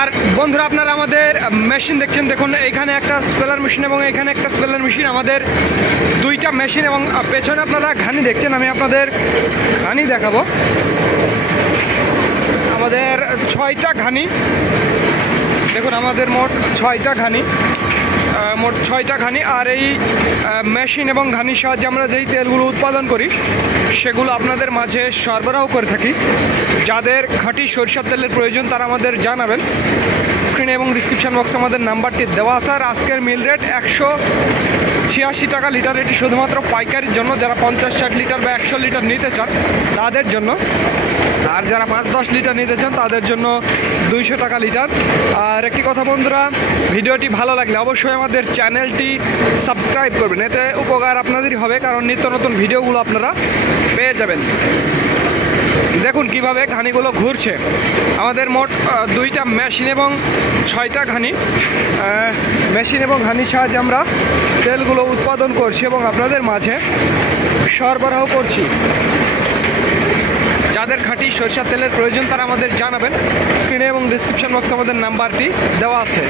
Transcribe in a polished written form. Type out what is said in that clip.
আর বন্ধুরা আপনারা আমাদের মেশিন দেখছেন, দেখুন এইখানে একটা স্পেলার মেশিন এবং এখানে একটা স্পেলার মেশিন, আমাদের দুইটা মেশিন এবং পেছনে আপনারা ঘানি দেখছেন। আমি আপনাদের ঘানি দেখাবো। আমাদের 6টা ঘানি, দেখুন আমাদের মোট 6টা ঘানি, আর এই মেশিন এবং ঘানির সাহায্যে আমরা যেই তেলগুলো উৎপাদন করি সেগুলো আপনাদের মাঝে সরবরাহ করে থাকি। যাদের খাঁটি সরিষার তেলের প্রয়োজন তারা আমাদের জানাবেন। স্ক্রিনে এবং ডিসক্রিপশন বক্সে আমাদের নাম্বারটি দেওয়া আছে। আর আজকের মিল রেট 186 টাকা লিটার। এটি শুধুমাত্র পাইকারির জন্য, যারা 50-60 লিটার বা 100 লিটার নিতে চান তাদের জন্য। আর যারা 5-10 লিটার নিতে চান তাদের জন্য 200 টাকা লিটার। আর একটি কথা বন্ধুরা, ভিডিওটি ভালো লাগলে অবশ্যই আমাদের চ্যানেলটি সাবস্ক্রাইব করবেন, এতে উপকার আপনাদেরই হবে, কারণ নিত্য নতুন ভিডিওগুলো আপনারা পেয়ে যাবেন। দেখুন কিভাবে ঘানিগুলো ঘুরছে। আমাদের মোট 2টা মেশিন এবং 6টা ঘানি, মেশিন এবং ঘানির সাহায্যে আমরা তেলগুলো উৎপাদন করছি এবং আপনাদের মাঝে সরবরাহ করছি। যাদের খাঁটি সরিষার তেলের প্রয়োজন তারা আমাদের জানাবেন। স্ক্রিনে এবং ডিসক্রিপশন বক্সে আমাদের নাম্বারটি দেওয়া আছে।